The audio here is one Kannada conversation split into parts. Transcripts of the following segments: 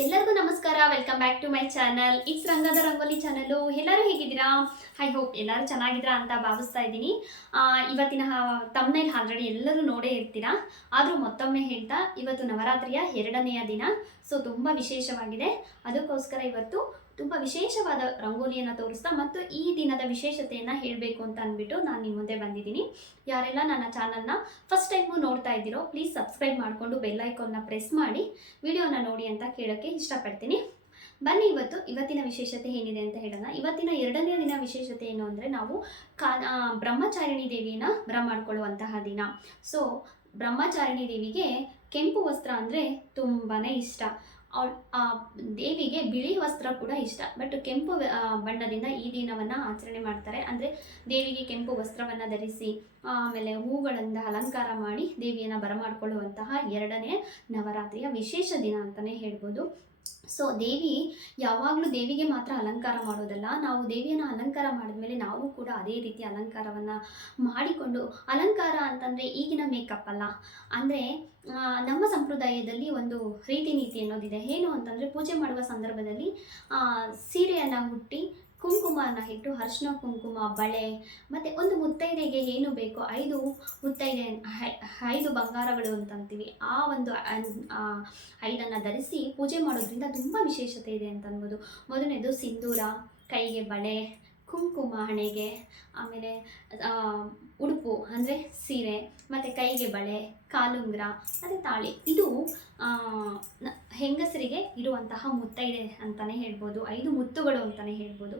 ಎಲ್ಲರಿಗೂ ನಮಸ್ಕಾರ. Welcome back to my channel. It's ರಂಗದ ರಂಗೋಲಿ ಚಾನಲು. ಎಲ್ಲರೂ ಹೇಗಿದ್ದೀರಾ? ಐ ಹೋಪ್ ಎಲ್ಲರೂ ಚೆನ್ನಾಗಿದ್ದೀರಾ ಅಂತ ಭಾವಿಸ್ತಾ ಇದ್ದೀನಿ. ಇವತ್ತಿನ ತಮ್ನೈಲ್ ಆಲ್ರೆಡಿ ಎಲ್ಲರೂ ನೋಡೇ ಇರ್ತೀರಾ. ಆದರೂ ಮತ್ತೊಮ್ಮೆ ಹೇಳ್ತಾ, ಇವತ್ತು ನವರಾತ್ರಿಯ 2ನೆಯ ದಿನ. ಸೊ ತುಂಬ ವಿಶೇಷವಾಗಿದೆ. ಅದಕ್ಕೋಸ್ಕರ ಇವತ್ತು ತುಂಬ ವಿಶೇಷವಾದ ರಂಗೋಲಿಯನ್ನು ತೋರಿಸ್ತಾ ಮತ್ತು ಈ ದಿನದ ವಿಶೇಷತೆಯನ್ನು ಹೇಳಬೇಕು ಅಂತ ಅಂದ್ಬಿಟ್ಟು ನಾನು ನಿಮ್ಮ ಮುಂದೆ ಬಂದಿದ್ದೀನಿ. ಯಾರೆಲ್ಲ ನನ್ನ ಚಾನಲ್ನ ಫಸ್ಟ್ ಟೈಮು ನೋಡ್ತಾ ಇದ್ದೀರೋ ಪ್ಲೀಸ್ ಸಬ್ಸ್ಕ್ರೈಬ್ ಮಾಡಿಕೊಂಡು ಬೆಲ್ ಐಕಾನ್ನ ಪ್ರೆಸ್ ಮಾಡಿ ವಿಡಿಯೋನ ನೋಡಿ ಅಂತ ಕೇಳೋಕ್ಕೆ ಇಷ್ಟಪಡ್ತೀನಿ. ಬನ್ನಿ ಇವತ್ತಿನ ವಿಶೇಷತೆ ಏನಿದೆ ಅಂತ ಹೇಳೋಣ. ಇವತ್ತಿನ 2ನೇ ದಿನ ವಿಶೇಷತೆ ಏನು ಅಂದರೆ, ನಾವು ಬ್ರಹ್ಮಚಾರಿಣಿ ದೇವಿಯನ್ನು ಮಾಡ್ಕೊಳ್ಳುವಂತಹ ದಿನ. ಸೊ ಬ್ರಹ್ಮಚಾರಿಣಿ ದೇವಿಗೆ ಕೆಂಪು ವಸ್ತ್ರ ಅಂದರೆ ತುಂಬಾ ಇಷ್ಟ. ಆ ದೇವಿಗೆ ಬಿಳಿ ವಸ್ತ್ರ ಕೂಡ ಇಷ್ಟ, ಬಟ್ ಕೆಂಪು ಬಣ್ಣದಿಂದ ಈ ದಿನವನ್ನು ಆಚರಣೆ ಮಾಡ್ತಾರೆ. ಅಂದರೆ ದೇವಿಗೆ ಕೆಂಪು ವಸ್ತ್ರವನ್ನು ಧರಿಸಿ ಆಮೇಲೆ ಹೂಗಳಿಂದ ಅಲಂಕಾರ ಮಾಡಿ ದೇವಿಯನ್ನು ಬರಮಾಡಿಕೊಳ್ಳುವಂತಹ 2ನೇ ನವರಾತ್ರಿಯ ವಿಶೇಷ ದಿನ ಅಂತಲೇ ಹೇಳ್ಬೋದು. ಸೊ ದೇವಿ ಯಾವಾಗಲೂ ದೇವಿಗೆ ಮಾತ್ರ ಅಲಂಕಾರ ಮಾಡೋದಲ್ಲ, ನಾವು ದೇವಿಯನ್ನು ಅಲಂಕಾರ ಮಾಡಿದ್ಮೇಲೆ ನಾವು ಕೂಡ ಅದೇ ರೀತಿ ಅಲಂಕಾರವನ್ನು ಮಾಡಿಕೊಂಡು, ಅಲಂಕಾರ ಅಂತಂದರೆ ಈಗಿನ ಮೇಕಪ್ ಅಲ್ಲ, ಅಂದರೆ ನಮ್ಮ ಸಂಪ್ರದಾಯದಲ್ಲಿ ಒಂದು ರೀತಿ ನೀತಿ ಅನ್ನೋದಿದೆ. ಏನು ಅಂತಂದರೆ, ಪೂಜೆ ಮಾಡುವ ಸಂದರ್ಭದಲ್ಲಿ ಸೀರೆಯನ್ನು ಹುಟ್ಟಿ ಕುಂಕುಮನ ಇಟ್ಟು ಅರಿಶಿನ ಕುಂಕುಮ ಬಳೆ ಮತ್ತು ಒಂದು ಮುತ್ತೈದೆಗೆ ಏನು ಬೇಕು 5 ಮುತ್ತೈದೆ 5 ಬಂಗಾರಗಳು ಅಂತಂತೀವಿ, ಆ ಒಂದು 5ಅನ್ನು ಧರಿಸಿ ಪೂಜೆ ಮಾಡೋದ್ರಿಂದ ತುಂಬ ವಿಶೇಷತೆ ಇದೆ ಅಂತ ಅನ್ಬೋದು. ಮೊದಲನೇದು ಸಿಂಧೂರ, ಕೈಗೆ ಬಳೆ, ಕುಂಕುಮ ಹಣೆಗೆ, ಆಮೇಲೆ ಉಡುಪು ಅಂದರೆ ಸೀರೆ, ಮತ್ತು ಕೈಗೆ ಬಳೆ, ಕಾಲುಂಗುರ ಮತ್ತು ತಾಳಿ. ಇದು ಹೆಂಗಸರಿಗೆ ಇರುವಂತಹ ಮುತ್ತೈದೆ ಅಂತಲೇ ಹೇಳ್ಬೋದು, 5 ಮುತ್ತುಗಳು ಅಂತಲೇ ಹೇಳ್ಬೋದು.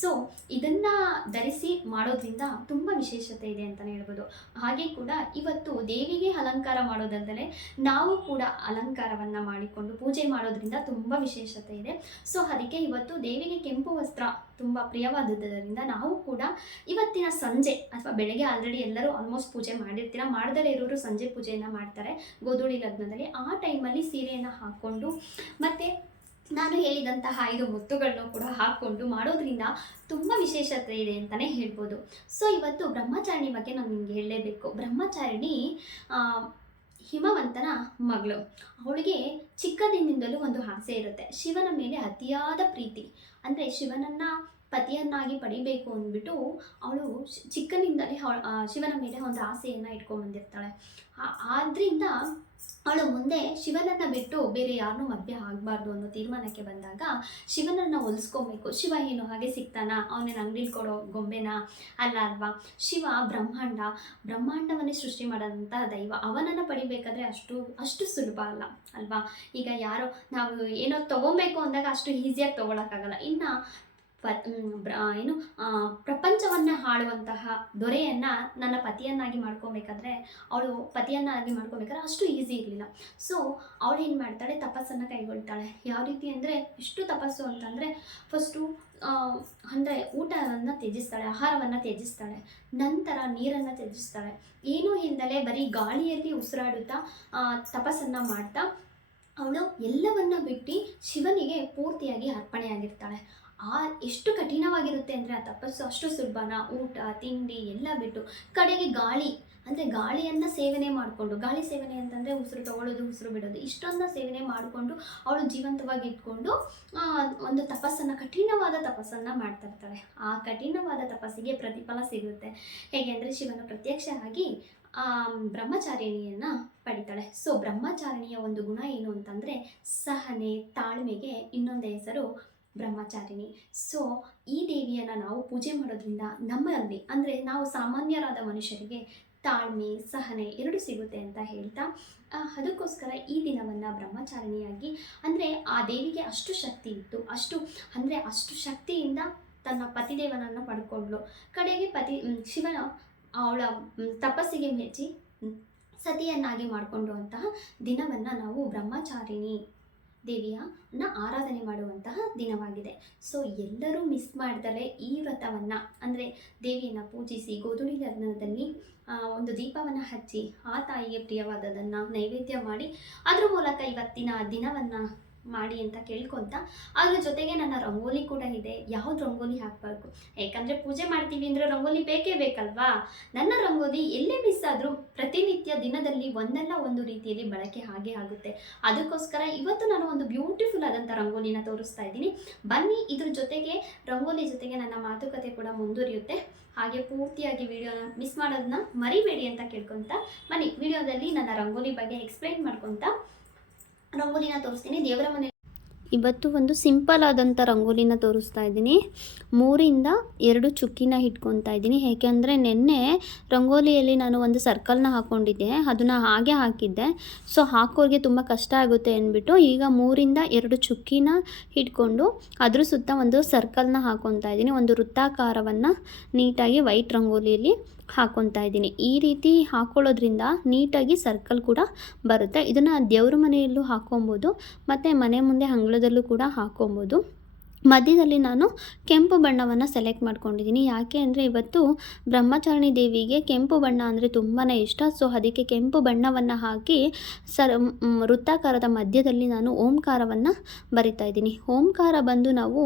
ಸೊ ಇದನ್ನು ಧರಿಸಿ ಮಾಡೋದ್ರಿಂದ ತುಂಬ ವಿಶೇಷತೆ ಇದೆ ಅಂತಲೇ ಹೇಳ್ಬೋದು. ಹಾಗೆ ಕೂಡ ಇವತ್ತು ದೇವಿಗೆ ಅಲಂಕಾರ ಮಾಡೋದಲ್ಲದೆ ನಾವು ಕೂಡ ಅಲಂಕಾರವನ್ನು ಮಾಡಿಕೊಂಡು ಪೂಜೆ ಮಾಡೋದ್ರಿಂದ ತುಂಬ ವಿಶೇಷತೆ ಇದೆ. ಸೊ ಅದಕ್ಕೆ ಇವತ್ತು ದೇವಿಗೆ ಕೆಂಪು ವಸ್ತ್ರ ತುಂಬ ಪ್ರಿಯವಾದದ್ದರಿಂದ ನಾವು ಕೂಡ ಇವತ್ತಿನ ಸಂಜೆ ಅಥವಾ ಬೆಳಗ್ಗೆ ಆಲ್ರೆಡಿ ಎಲ್ಲರೂ ಆಲ್ಮೋಸ್ಟ್ ಪೂಜೆ ಮಾಡಿರ್ತೀರ, ಮಾಡದಲ್ಲೇ ಇರೋರು ಸಂಜೆ ಪೂಜೆಯನ್ನು ಮಾಡ್ತಾರೆ ಗೋಧೂಳಿ ಲಗ್ನದಲ್ಲಿ. ಆ ಟೈಮಲ್ಲಿ ಸೀರೆಯನ್ನು ಹಾಕ್ಕೊಂಡು ಮತ್ತು ನಾನು ಹೇಳಿದಂತಹ 5 ಮುತ್ತುಗಳನ್ನು ಕೂಡ ಹಾಕ್ಕೊಂಡು ಮಾಡೋದ್ರಿಂದ ತುಂಬ ವಿಶೇಷತೆ ಇದೆ ಅಂತಲೇ ಹೇಳ್ಬೋದು. ಸೊ ಇವತ್ತು ಬ್ರಹ್ಮಚಾರಿಣಿ ಬಗ್ಗೆ ನಾನು ನಿಮಗೆ ಹೇಳಲೇಬೇಕು. ಬ್ರಹ್ಮಚಾರಿಣಿ ಹಿಮವಂತನ ಮಗಳು. ಅವಳಿಗೆ ಚಿಕ್ಕಂದಿನಿಂದಲೂ ಒಂದು ಆಸೆ ಇರುತ್ತೆ, ಶಿವನ ಮೇಲೆ ಅತಿಯಾದ ಪ್ರೀತಿ. ಅಂದರೆ ಶಿವನನ್ನು ಪತಿಯನ್ನಾಗಿ ಪಡಿಬೇಕು ಅಂದ್ಬಿಟ್ಟು ಅವಳು ಚಿಕ್ಕನಿಂದಲೇ ಶಿವನ ಮೇಲೆ ಒಂದು ಆಸೆಯನ್ನು ಇಟ್ಕೊಂಡ್ಬಂದಿರ್ತಾಳೆ. ಆದ್ದರಿಂದ ಅವಳು ಮುಂದೆ ಶಿವನನ್ನು ಬಿಟ್ಟು ಬೇರೆ ಯಾರನ್ನೂ ಮದುವೆ ಆಗಬಾರ್ದು ಅನ್ನೋ ತೀರ್ಮಾನಕ್ಕೆ ಬಂದಾಗ ಶಿವನನ್ನು ಹೊಲಿಸ್ಕೊಬೇಕು. ಶಿವ ಏನು ಹಾಗೆ ಸಿಗ್ತಾನ? ಅವನೇನು ಅಂಗಡಿಲಿ ಕೊಡೋ ಗೊಂಬೆನಾ? ಅಲ್ಲ ಅಲ್ವಾ. ಶಿವ ಬ್ರಹ್ಮಾಂಡವನ್ನೇ ಸೃಷ್ಟಿ ಮಾಡೋದಂಥ ದೈವ. ಅವನನ್ನು ಪಡಿಬೇಕಾದ್ರೆ ಅಷ್ಟು ಸುಲಭ ಅಲ್ಲ ಅಲ್ವಾ. ಈಗ ಯಾರೋ ನಾವು ಏನೋ ತೊಗೊಬೇಕು ಅಂದಾಗ ಅಷ್ಟು ಈಸಿಯಾಗಿ ತೊಗೊಳಕ್ಕಾಗಲ್ಲ. ಇನ್ನು ಪ್ರಪಂಚವನ್ನೇ ಆಳುವಂತಹ ದೊರೆಯನ್ನು ನನ್ನ ಪತಿಯನ್ನಾಗಿ ಮಾಡ್ಕೊಬೇಕಾದ್ರೆ ಅಷ್ಟು ಈಸಿ ಇರಲಿಲ್ಲ. ಸೊ ಅವಳು ಏನು ಮಾಡ್ತಾಳೆ, ತಪಸ್ಸನ್ನು ಕೈಗೊಳ್ತಾಳೆ. ಯಾವ ರೀತಿ ಅಂದರೆ, ಎಷ್ಟು ತಪಸ್ಸು ಅಂತಂದರೆ, ಫಸ್ಟು ಅಂದರೆ ಊಟವನ್ನು ತ್ಯಜಿಸ್ತಾಳೆ, ಆಹಾರವನ್ನು ತ್ಯಜಿಸ್ತಾಳೆ, ನಂತರ ನೀರನ್ನು ತ್ಯಜಿಸ್ತಾಳೆ. ಏನೂ ಇಲ್ಲದಲೇ ಬರೀ ಗಾಳಿಯಲ್ಲಿ ಉಸಿರಾಡುತ್ತಾ ತಪಸ್ಸನ್ನು ಮಾಡ್ತಾ ಅವಳು ಎಲ್ಲವನ್ನ ಬಿಟ್ಟು ಶಿವನಿಗೆ ಪೂರ್ತಿಯಾಗಿ ಅರ್ಪಣೆಯಾಗಿರ್ತಾಳೆ. ಎಷ್ಟು ಕಠಿಣವಾಗಿರುತ್ತೆ ಅಂದರೆ ಆ ತಪಸ್ಸು. ಅಷ್ಟು ಸುಲಭನ? ಊಟ ತಿಂಡಿ ಎಲ್ಲ ಬಿಟ್ಟು ಕಡೆಗೆ ಗಾಳಿಯನ್ನು ಸೇವನೆ ಮಾಡಿಕೊಂಡು, ಗಾಳಿ ಸೇವನೆ ಅಂತಂದರೆ ಉಸಿರು ತಗೊಳ್ಳೋದು ಉಸಿರು ಬಿಡೋದು, ಇಷ್ಟೊಂದು ಸೇವನೆ ಮಾಡಿಕೊಂಡು ಅವಳು ಜೀವಂತವಾಗಿ ಇಟ್ಕೊಂಡು ಒಂದು ಕಠಿಣವಾದ ತಪಸ್ಸನ್ನು ಮಾಡ್ತಾ ಇರ್ತಾಳೆ. ಆ ಕಠಿಣವಾದ ತಪಸ್ಸಿಗೆ ಪ್ರತಿಫಲ ಸಿಗುತ್ತೆ. ಹೇಗೆ ಅಂದರೆ, ಶಿವನ ಪ್ರತ್ಯಕ್ಷ ಆಗಿ ಬ್ರಹ್ಮಚಾರಿಣಿಯನ್ನು ಪಡಿತಾಳೆ. ಸೊ ಬ್ರಹ್ಮಚಾರಿಣಿಯ ಒಂದು ಗುಣ ಏನು ಅಂತಂದರೆ ಸಹನೆ, ತಾಳ್ಮೆಗೆ ಇನ್ನೊಂದು ಹೆಸರು ಬ್ರಹ್ಮಚಾರಿಣಿ. ಸೊ ಈ ದೇವಿಯನ್ನು ನಾವು ಪೂಜೆ ಮಾಡೋದ್ರಿಂದ ನಮ್ಮಲ್ಲಿ, ಅಂದರೆ ನಾವು ಸಾಮಾನ್ಯರಾದ ಮನುಷ್ಯರಿಗೆ ತಾಳ್ಮೆ, ಸಹನೆ 2 ಸಿಗುತ್ತೆ ಅಂತ ಹೇಳ್ತಾ, ಅದಕ್ಕೋಸ್ಕರ ಈ ದಿನವನ್ನು ಬ್ರಹ್ಮಚಾರಿಣಿಯಾಗಿ, ಅಂದರೆ ಆ ದೇವಿಗೆ ಅಷ್ಟು ಶಕ್ತಿ ಇತ್ತು, ಅಷ್ಟು ಶಕ್ತಿಯಿಂದ ತನ್ನ ಪತಿದೇವನನ್ನು ಪಡ್ಕೊಂಡ್ಳು. ಕಡೆಗೆ ಶಿವನ ಅವಳ ತಪಸ್ಸಿಗೆ ಮೆಚ್ಚಿ ಸತಿಯನ್ನಾಗಿ ಮಾಡಿಕೊಂಡುವಂತಹ ದಿನವನ್ನು ನಾವು ಬ್ರಹ್ಮಚಾರಿಣಿ ದೇವಿಯನ್ನು ಆರಾಧನೆ ಮಾಡುವಂತಹ ದಿನವಾಗಿದೆ. ಸೊ ಎಲ್ಲರೂ ಮಿಸ್ ಮಾಡ್ದಲೇ ಈ ವ್ರತವನ್ನು, ಅಂದರೆ ದೇವಿಯನ್ನು ಪೂಜಿಸಿ ಗೋಧೂಳಿ ಲಗ್ನದಲ್ಲಿ ಒಂದು ದೀಪವನ್ನು ಹಚ್ಚಿ ಆ ತಾಯಿಗೆ ಪ್ರಿಯವಾದದನ್ನು ನೈವೇದ್ಯ ಮಾಡಿ ಅದ್ರ ಮೂಲಕ ಇವತ್ತಿನ ದಿನವನ್ನು ಮಾಡಿ ಅಂತ ಕೇಳ್ಕೊತ, ಅದ್ರ ಜೊತೆಗೆ ನನ್ನ ರಂಗೋಲಿ ಕೂಡ ಇದೆ. ಯಾವ್ದು ರಂಗೋಲಿ ಹಾಕಬೇಕು, ಯಾಕಂದರೆ ಪೂಜೆ ಮಾಡ್ತೀವಿ ಅಂದರೆ ರಂಗೋಲಿ ಬೇಕೇ ಬೇಕಲ್ವಾ. ನನ್ನ ರಂಗೋಲಿ ಎಲ್ಲೇ ಮಿಸ್ ಆದರೂ ಪ್ರತಿನಿತ್ಯ ದಿನದಲ್ಲಿ ಒಂದಲ್ಲ ಒಂದು ರೀತಿಯಲ್ಲಿ ಬಳಕೆ ಹಾಗೆ ಆಗುತ್ತೆ. ಅದಕ್ಕೋಸ್ಕರ ಇವತ್ತು ನಾನು ಒಂದು ಬ್ಯೂಟಿಫುಲ್ ಆದ ಆದಂಥ ರಂಗೋಲಿನ ತೋರಿಸ್ತಾ ಇದ್ದೀನಿ. ಬನ್ನಿ, ಇದ್ರ ಜೊತೆಗೆ ರಂಗೋಲಿ ಜೊತೆಗೆ ನನ್ನ ಮಾತುಕತೆ ಕೂಡ ಮುಂದುವರಿಯುತ್ತೆ. ಹಾಗೆ ಪೂರ್ತಿಯಾಗಿ ವಿಡಿಯೋನ ಮಿಸ್ ಮಾಡೋದನ್ನ ಮರಿಬೇಡಿ ಅಂತ ಕೇಳ್ಕೊತ ಬನ್ನಿ, ವಿಡಿಯೋದಲ್ಲಿ ನನ್ನ ರಂಗೋಲಿ ಬಗ್ಗೆ ಎಕ್ಸ್ಪ್ಲೈನ್ ಮಾಡ್ಕೊತ ರಂಗೋಲಿನ ತೋರಿಸ್ತೀನಿ. ದೇವರ ಮನೆ ಇವತ್ತು ಒಂದು ಸಿಂಪಲ್ ಆದಂಥ ರಂಗೋಲಿನ ತೋರಿಸ್ತಾ ಇದ್ದೀನಿ. 3ರಿಂದ 2 ಚುಕ್ಕಿನ ಇಟ್ಕೊತಾ ಇದ್ದೀನಿ. ಏಕೆಂದರೆ ನಿನ್ನೆ ರಂಗೋಲಿಯಲ್ಲಿ ನಾನು ಒಂದು ಸರ್ಕಲ್ನ ಹಾಕ್ಕೊಂಡಿದ್ದೆ, ಅದನ್ನು ಹಾಗೆ ಹಾಕಿದ್ದೆ. ಸೊ ಹಾಕೋರಿಗೆ ತುಂಬ ಕಷ್ಟ ಆಗುತ್ತೆ ಅಂದ್ಬಿಟ್ಟು ಈಗ 3ರಿಂದ 2 ಚುಕ್ಕಿನ ಇಟ್ಕೊಂಡು ಅದ್ರ ಸುತ್ತ ಒಂದು ಸರ್ಕಲ್ನ ಹಾಕ್ಕೊತಾ ಇದ್ದೀನಿ. ಒಂದು ವೃತ್ತಾಕಾರವನ್ನು ನೀಟಾಗಿ ವೈಟ್ ರಂಗೋಲಿಯಲ್ಲಿ ಹಾಕ್ಕೊತಾ ಇದ್ದೀನಿ. ಈ ರೀತಿ ಹಾಕ್ಕೊಳ್ಳೋದ್ರಿಂದ ನೀಟಾಗಿ ಸರ್ಕಲ್ ಕೂಡ ಬರುತ್ತೆ. ಇದನ್ನು ದೇವ್ರ ಮನೆಯಲ್ಲೂ ಹಾಕ್ಕೊಬೋದು ಮತ್ತು ಮನೆ ಮುಂದೆ ಅಂಗಳದಲ್ಲೂ ಕೂಡ ಹಾಕ್ಕೊಬೋದು. ಮಧ್ಯದಲ್ಲಿ ನಾನು ಕೆಂಪು ಬಣ್ಣವನ್ನು ಸೆಲೆಕ್ಟ್ ಮಾಡ್ಕೊಂಡಿದ್ದೀನಿ. ಯಾಕೆ ಅಂದರೆ ಇವತ್ತು ಬ್ರಹ್ಮಚಾರಿಣಿ ದೇವಿಗೆ ಕೆಂಪು ಬಣ್ಣ ಅಂದರೆ ತುಂಬಾ ಇಷ್ಟ. ಸೊ ಅದಕ್ಕೆ ಕೆಂಪು ಬಣ್ಣವನ್ನು ಹಾಕಿ ವೃತ್ತಾಕಾರದ ಮಧ್ಯದಲ್ಲಿ ನಾನು ಓಂಕಾರವನ್ನು ಬರಿತಾ ಇದ್ದೀನಿ. ಓಂಕಾರ ಬಂದು ನಾವು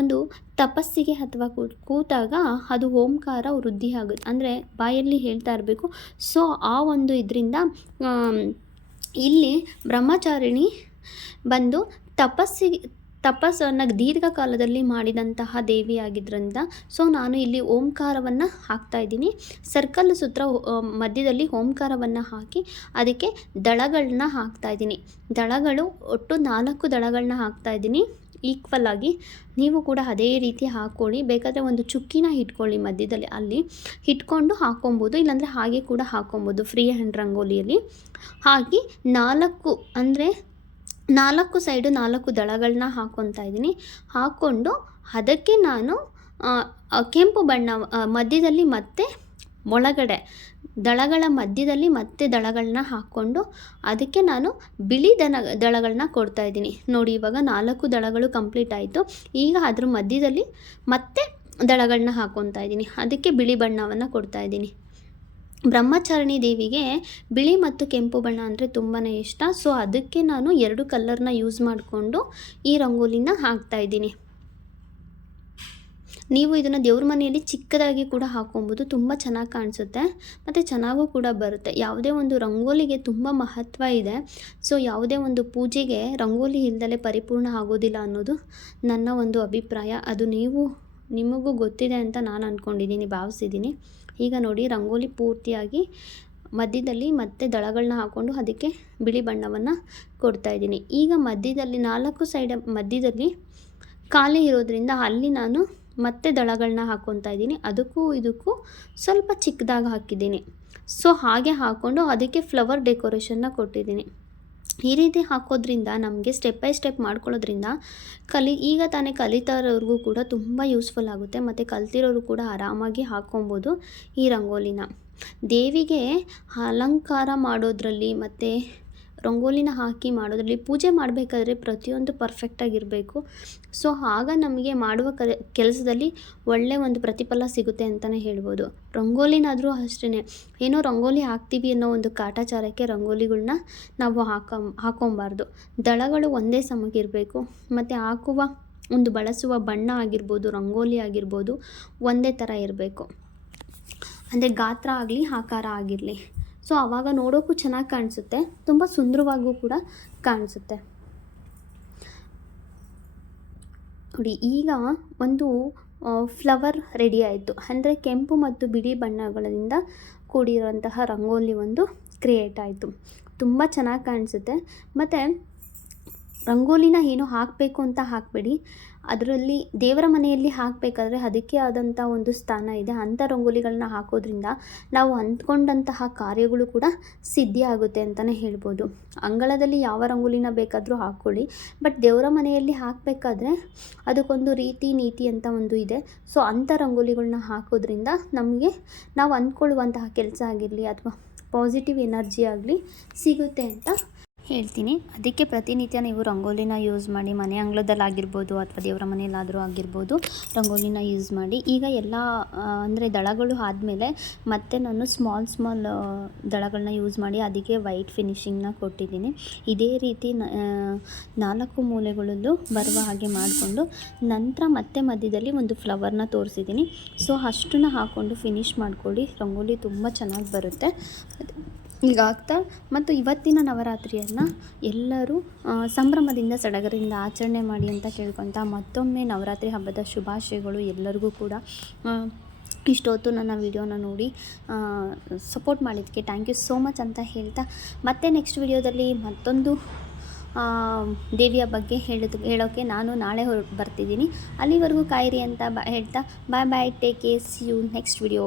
ಒಂದು ತಪಸ್ಸಿಗೆ ಅಥವಾ ಕೂತಾಗ ಅದು ಓಂಕಾರ ವೃದ್ಧಿ ಆಗುತ್ತೆ, ಅಂದರೆ ಬಾಯಲ್ಲಿ ಹೇಳ್ತಾ ಇರಬೇಕು. ಸೊ ಆ ಒಂದು ಇದರಿಂದ ಇಲ್ಲಿ ಬ್ರಹ್ಮಚಾರಿಣಿ ಬಂದು ತಪಸ್ಸನ್ನು ದೀರ್ಘಕಾಲದಲ್ಲಿ ಮಾಡಿದಂತಹ ದೇವಿಯಾಗಿದ್ದರಿಂದ ಸೊ ನಾನು ಇಲ್ಲಿ ಓಂಕಾರವನ್ನು ಹಾಕ್ತಾಯಿದ್ದೀನಿ. ಸರ್ಕಲ್ ಸುತ್ತ ಮಧ್ಯದಲ್ಲಿ ಓಂಕಾರವನ್ನು ಹಾಕಿ ಅದಕ್ಕೆ ದಳಗಳನ್ನ ಹಾಕ್ತಾಯಿದ್ದೀನಿ. ದಳಗಳು ಒಟ್ಟು 4 ದಳಗಳನ್ನ ಹಾಕ್ತಾಯಿದ್ದೀನಿ ಈಕ್ವಲ್ ಆಗಿ. ನೀವು ಕೂಡ ಅದೇ ರೀತಿ ಹಾಕ್ಕೊಳ್ಳಿ. ಬೇಕಾದರೆ ಒಂದು ಚುಕ್ಕಿನ ಇಟ್ಕೊಳ್ಳಿ ಮಧ್ಯದಲ್ಲಿ, ಅಲ್ಲಿ ಇಟ್ಕೊಂಡು ಹಾಕ್ಕೊಬೋದು, ಇಲ್ಲಾಂದರೆ ಹಾಗೆ ಕೂಡ ಹಾಕ್ಕೊಬೋದು ಫ್ರೀ ಹ್ಯಾಂಡ್ ರಂಗೋಲಿಯಲ್ಲಿ. ಹಾಕಿ 4 ಸೈಡು 4 ದಳಗಳನ್ನ ಹಾಕ್ಕೊತಾ ಇದ್ದೀನಿ. ಹಾಕ್ಕೊಂಡು ಅದಕ್ಕೆ ನಾನು ಕೆಂಪು ಬಣ್ಣ ಮಧ್ಯದಲ್ಲಿ ಮತ್ತೆ ಒಳಗಡೆ ದಳಗಳ ಮಧ್ಯದಲ್ಲಿ ಮತ್ತೆ ದಳಗಳನ್ನ ಹಾಕ್ಕೊಂಡು ಅದಕ್ಕೆ ನಾನು ಬಿಳಿ ದಳಗಳನ್ನ ಕೊಡ್ತಾಯಿದ್ದೀನಿ. ನೋಡಿ, ಇವಾಗ 4 ದಳಗಳು ಕಂಪ್ಲೀಟ್ ಆಯಿತು. ಈಗ ಅದ್ರ ಮಧ್ಯದಲ್ಲಿ ಮತ್ತೆ ದಳಗಳನ್ನ ಹಾಕ್ಕೊತಾ ಇದ್ದೀನಿ. ಅದಕ್ಕೆ ಬಿಳಿ ಬಣ್ಣವನ್ನು ಕೊಡ್ತಾಯಿದ್ದೀನಿ. ಬ್ರಹ್ಮಚಾರಿಣಿ ದೇವಿಗೆ ಬಿಳಿ ಮತ್ತು ಕೆಂಪು ಬಣ್ಣ ಅಂದರೆ ತುಂಬಾ ಇಷ್ಟ. ಸೊ ಅದಕ್ಕೆ ನಾನು 2 ಕಲರ್ನ ಯೂಸ್ ಮಾಡಿಕೊಂಡು ಈ ರಂಗೋಲಿನ ಹಾಕ್ತಾಯಿದ್ದೀನಿ. ನೀವು ಇದನ್ನು ದೇವ್ರ ಮನೆಯಲ್ಲಿ ಚಿಕ್ಕದಾಗಿ ಕೂಡ ಹಾಕ್ಕೊಬೋದು, ತುಂಬ ಚೆನ್ನಾಗಿ ಕಾಣಿಸುತ್ತೆ ಮತ್ತು ಚೆನ್ನಾಗೂ ಕೂಡ ಬರುತ್ತೆ. ಯಾವುದೇ ಒಂದು ರಂಗೋಲಿಗೆ ತುಂಬ ಮಹತ್ವ ಇದೆ. ಸೊ ಯಾವುದೇ ಒಂದು ಪೂಜೆಗೆ ರಂಗೋಲಿ ಇಲ್ಲದಲೇ ಪರಿಪೂರ್ಣ ಆಗೋದಿಲ್ಲ ಅನ್ನೋದು ನನ್ನ ಒಂದು ಅಭಿಪ್ರಾಯ. ಅದು ನಿಮಗೂ ಗೊತ್ತಿದೆ ಅಂತ ನಾನು ಅಂದ್ಕೊಂಡಿದ್ದೀನಿ, ಭಾವಿಸಿದ್ದೀನಿ. ಈಗ ನೋಡಿ, ರಂಗೋಲಿ ಪೂರ್ತಿಯಾಗಿ ಮಧ್ಯದಲ್ಲಿ ಮತ್ತೆ ದಳಗಳನ್ನ ಹಾಕ್ಕೊಂಡು ಅದಕ್ಕೆ ಬಿಳಿ ಬಣ್ಣವನ್ನು ಕೊಡ್ತಾಯಿದ್ದೀನಿ. ಈಗ ಮಧ್ಯದಲ್ಲಿ 4 ಸೈಡ್ ಮಧ್ಯದಲ್ಲಿ ಖಾಲಿ ಇರೋದ್ರಿಂದ ಅಲ್ಲಿ ನಾನು ಮತ್ತೆ ದಳಗಳನ್ನ ಹಾಕ್ಕೊತಾ ಇದ್ದೀನಿ. ಅದಕ್ಕೂ ಇದಕ್ಕೂ ಸ್ವಲ್ಪ ಚಿಕ್ಕದಾಗಿ ಹಾಕಿದ್ದೀನಿ. ಸೊ ಹಾಗೆ ಹಾಕ್ಕೊಂಡು ಅದಕ್ಕೆ ಫ್ಲವರ್ ಡೆಕೋರೇಷನ್ನ ಕೊಟ್ಟಿದ್ದೀನಿ. ಈ ರೀತಿ ಹಾಕೋದ್ರಿಂದ ನಮಗೆ ಸ್ಟೆಪ್ ಬೈ ಸ್ಟೆಪ್ ಮಾಡ್ಕೊಳ್ಳೋದ್ರಿಂದ ಈಗ ತಾನೇ ಕಲಿತಾರೋರಿಗೂ ಕೂಡ ತುಂಬ ಯೂಸ್ಫುಲ್ ಆಗುತ್ತೆ ಮತ್ತು ಕಲ್ತಿರೋರು ಕೂಡ ಆರಾಮಾಗಿ ಹಾಕ್ಕೊಬೋದು ಈ ರಂಗೋಲಿನ. ದೇವಿಗೆ ಅಲಂಕಾರ ಮಾಡೋದ್ರಲ್ಲಿ ಮತ್ತು ರಂಗೋಲಿನ ಹಾಕಿ ಮಾಡೋದ್ರಲ್ಲಿ ಪೂಜೆ ಮಾಡಬೇಕಾದ್ರೆ ಪ್ರತಿಯೊಂದು ಪರ್ಫೆಕ್ಟಾಗಿರಬೇಕು. ಸೊ ಆಗ ನಮಗೆ ಮಾಡುವ ಕೆಲಸದಲ್ಲಿ ಒಳ್ಳೆಯ ಒಂದು ಪ್ರತಿಫಲ ಸಿಗುತ್ತೆ ಅಂತಲೇ ಹೇಳ್ಬೋದು. ರಂಗೋಲಿನಾದರೂ ಅಷ್ಟೇ, ಏನೋ ರಂಗೋಲಿ ಹಾಕ್ತೀವಿ ಅನ್ನೋ ಒಂದು ಕಾಟಾಚಾರಕ್ಕೆ ರಂಗೋಲಿಗಳನ್ನ ನಾವು ಹಾಕೊಬಾರ್ದು. ದಳಗಳು ಒಂದೇ ಸಮಗಿರಬೇಕು ಮತ್ತು ಬಳಸುವ ಬಣ್ಣ ಆಗಿರ್ಬೋದು, ರಂಗೋಲಿ ಆಗಿರ್ಬೋದು ಒಂದೇ ಥರ ಇರಬೇಕು. ಅಂದರೆ ಗಾತ್ರ ಆಗಲಿ ಆಕಾರ ಆಗಿರಲಿ. ಸೊ ಆವಾಗ ನೋಡೋಕ್ಕೂ ಚೆನ್ನಾಗಿ ಕಾಣಿಸುತ್ತೆ, ತುಂಬ ಸುಂದರವಾಗೂ ಕೂಡ ಕಾಣಿಸುತ್ತೆ. ನೋಡಿ, ಈಗ ಒಂದು ಫ್ಲವರ್ ರೆಡಿ ಆಯಿತು. ಅಂದರೆ ಕೆಂಪು ಮತ್ತು ಬಿಳಿ ಬಣ್ಣಗಳಿಂದ ಕೂಡಿರುವಂತಹ ರಂಗೋಲಿ ಒಂದು ಕ್ರಿಯೇಟ್ ಆಯಿತು. ತುಂಬ ಚೆನ್ನಾಗಿ ಕಾಣಿಸುತ್ತೆ. ಮತ್ತು ರಂಗೋಲಿನ ಏನು ಹಾಕಬೇಕು ಅಂತ ಹಾಕಬೇಡಿ. ಅದರಲ್ಲಿ ದೇವರ ಮನೆಯಲ್ಲಿ ಹಾಕಬೇಕಾದ್ರೆ ಅದಕ್ಕೆ ಆದಂಥ ಒಂದು ಸ್ಥಾನ ಇದೆ. ಅಂಥ ರಂಗೋಲಿಗಳನ್ನ ಹಾಕೋದ್ರಿಂದ ನಾವು ಅಂದ್ಕೊಂಡಂತಹ ಕಾರ್ಯಗಳು ಕೂಡ ಸಿದ್ಧಿ ಆಗುತ್ತೆ ಅಂತಲೇ ಹೇಳ್ಬೋದು. ಅಂಗಳದಲ್ಲಿ ಯಾವ ರಂಗೋಲಿನ ಬೇಕಾದರೂ ಹಾಕ್ಕೊಳ್ಳಿ, ಬಟ್ ದೇವರ ಮನೆಯಲ್ಲಿ ಹಾಕಬೇಕಾದ್ರೆ ಅದಕ್ಕೊಂದು ನೀತಿ ಅಂತ ಒಂದು ಇದೆ. ಸೊ ಅಂಥ ರಂಗೋಲಿಗಳನ್ನ ಹಾಕೋದ್ರಿಂದ ನಮಗೆ ನಾವು ಅಂದ್ಕೊಳ್ಳುವಂತಹ ಕೆಲಸ ಆಗಿರಲಿ ಅಥವಾ ಪಾಸಿಟಿವ್ ಎನರ್ಜಿ ಆಗಲಿ ಸಿಗುತ್ತೆ ಅಂತ ಹೇಳ್ತೀನಿ. ಅದಕ್ಕೆ ಪ್ರತಿನಿತ್ಯ ನೀವು ರಂಗೋಲಿನ ಯೂಸ್ ಮಾಡಿ, ಮನೆ ಅಂಗಳದಲ್ಲಾಗಿರ್ಬೋದು ಅಥವಾ ದೇವರ ಮನೆಯಲ್ಲಾದರೂ ಆಗಿರ್ಬೋದು ರಂಗೋಲಿನ ಯೂಸ್ ಮಾಡಿ. ಈಗ ಎಲ್ಲ ಅಂದರೆ ದಳಗಳು ಆದಮೇಲೆ ಮತ್ತೆ ನಾನು ಸ್ಮಾಲ್ ದಳಗಳನ್ನ ಯೂಸ್ ಮಾಡಿ ಅದಕ್ಕೆ ವೈಟ್ ಫಿನಿಶಿಂಗ್ನ ಕೊಟ್ಟಿದ್ದೀನಿ. ಇದೇ ರೀತಿ 4 ಮೂಲೆಗಳಲ್ಲೂ ಬರುವ ಹಾಗೆ ಮಾಡಿಕೊಂಡು ನಂತರ ಮತ್ತೆ ಮಧ್ಯದಲ್ಲಿ ಒಂದು ಫ್ಲವರ್ನ ತೋರಿಸಿದ್ದೀನಿ. ಸೊ ಅಷ್ಟನ್ನು ಹಾಕ್ಕೊಂಡು ಫಿನಿಶ್ ಮಾಡ್ಕೊಳ್ಳಿ. ರಂಗೋಲಿ ತುಂಬ ಚೆನ್ನಾಗಿ ಬರುತ್ತೆ. ಈಗ ಆಗ್ತಾ ಮತ್ತು ಇವತ್ತಿನ ನವರಾತ್ರಿಯನ್ನು ಎಲ್ಲರೂ ಸಂಭ್ರಮದಿಂದ ಸಡಗರದಿಂದ ಆಚರಣೆ ಮಾಡಿ ಅಂತ ಕೇಳ್ಕೊತಾ ಮತ್ತೊಮ್ಮೆ ನವರಾತ್ರಿ ಹಬ್ಬದ ಶುಭಾಶಯಗಳು ಎಲ್ಲರಿಗೂ ಕೂಡ. ಇಷ್ಟೊತ್ತು ನನ್ನ ವಿಡಿಯೋನ ನೋಡಿ ಸಪೋರ್ಟ್ ಮಾಡಿದ್ದಕ್ಕೆ ಥ್ಯಾಂಕ್ ಯು ಸೋ ಮಚ್ ಅಂತ ಹೇಳ್ತಾ, ಮತ್ತೆ ನೆಕ್ಸ್ಟ್ ವಿಡಿಯೋದಲ್ಲಿ ಮತ್ತೊಂದು ದೇವಿಯ ಬಗ್ಗೆ ಹೇಳೋಕ್ಕೆ ನಾನು ನಾಳೆ ಬರ್ತಿದ್ದೀನಿ. ಅಲ್ಲಿವರೆಗೂ ಕಾಯಿರಿ ಅಂತ ಹೇಳ್ತಾ bye bye, take care, see you next video.